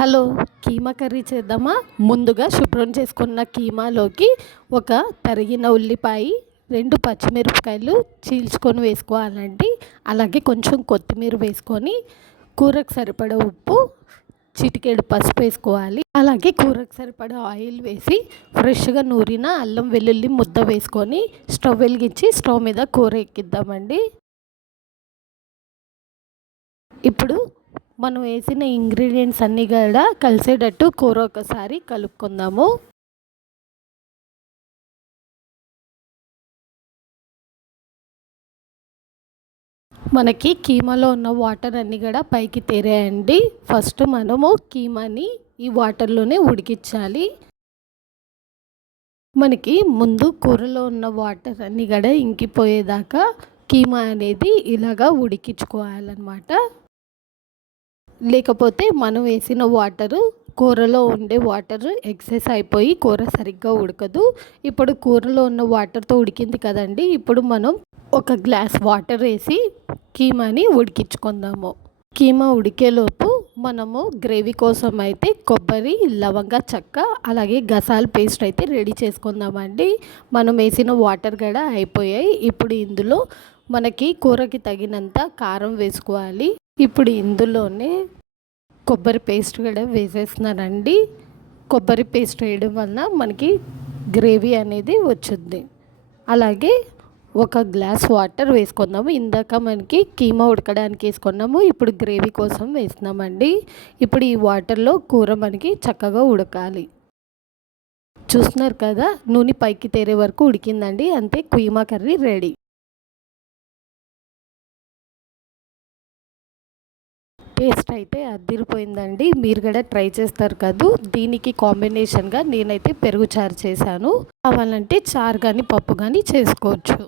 Hello, keema curry చేద్దామా? ముందుగా శుభ్రం చేసుకున్న కీమాలోకి ఒక తరిగిన ఉల్లిపాయ, 2 పచ్చిమిరపకాయలు చీల్చుకొని వేసుకోవాలండి. అలాగే కొంచెం కొత్తిమీర వేసుకొని, కూరకు సరిపడా ఉప్పు, చిటికెడు పసుపు వేసుకోవాలి. అలాగే కూరకు సరిపడా ఆయిల్ వేసి ఫ్రెష్గా నూరిన అల్లం వెల్లుల్లి ముద్ద వేసుకొని స్టవ్ వెలిగించి స్టవ్ మీద కూర ఎక్కిద్దామండి. ఇప్పుడు మనం వేసిన ఇంగ్రీడియంట్స్ అన్నీ కూడా కలిసేటట్టు కూర ఒకసారి కలుపుకుందాము. మనకి కీమాలో ఉన్న వాటర్ అన్నీ కూడా పైకి తేరాయండి. ఫస్ట్ మనము కీమాని ఈ వాటర్లోనే ఉడికించాలి. మనకి ముందు కూరలో ఉన్న వాటర్ అన్నీ కూడా ఇంకిపోయేదాకా కీమా అనేది ఇలాగా ఉడికించుకోవాలన్నమాట. లేకపోతే మనం వేసిన వాటరు కూరలో ఉండే వాటర్ ఎక్సెస్ అయిపోయి కూర సరిగ్గా ఉడకదు. ఇప్పుడు కూరలో ఉన్న వాటర్తో ఉడికింది కదండి. ఇప్పుడు మనం ఒక గ్లాస్ వాటర్ వేసి కీమాని ఉడికించుకుందాము. కీమా ఉడికేలోపు మనము గ్రేవీ కోసం అయితే కొబ్బరి, లవంగ చెక్క, అలాగే గసాల పేస్ట్ అయితే రెడీ చేసుకుందామండి. మనం వేసిన వాటర్ కూడా అయిపోయాయి. ఇప్పుడు ఇందులో మనకి కూరకి తగినంత కారం వేసుకోవాలి. ఇప్పుడు ఇందులోనే కొబ్బరి పేస్ట్ కూడా వేసేస్తున్నానండి. కొబ్బరి పేస్ట్ వేయడం వలన మనకి గ్రేవీ అనేది వచ్చుద్ది. అలాగే ఒక గ్లాస్ వాటర్ వేసుకుందాము. ఇందాక మనకి కీమా ఉడకడానికి వేసుకున్నాము, ఇప్పుడు గ్రేవీ కోసం వేస్తున్నామండి. ఇప్పుడు ఈ వాటర్లో కూర మనకి చక్కగా ఉడకాలి. చూస్తున్నారు కదా, నూనె పైకి తేరే వరకు ఉడికిందండి. అంతే, కీమా కర్రీ రెడీ. టేస్ట్ అయితే అదిరిపోయిందండి. మీరు కూడా ట్రై చేస్తారు కదూ. దీనికి కాంబినేషన్గా నేనైతే పెరుగు చారు చేశాను. కావాలంటే చారు కానీ పప్పు కానీ చేసుకోవచ్చు.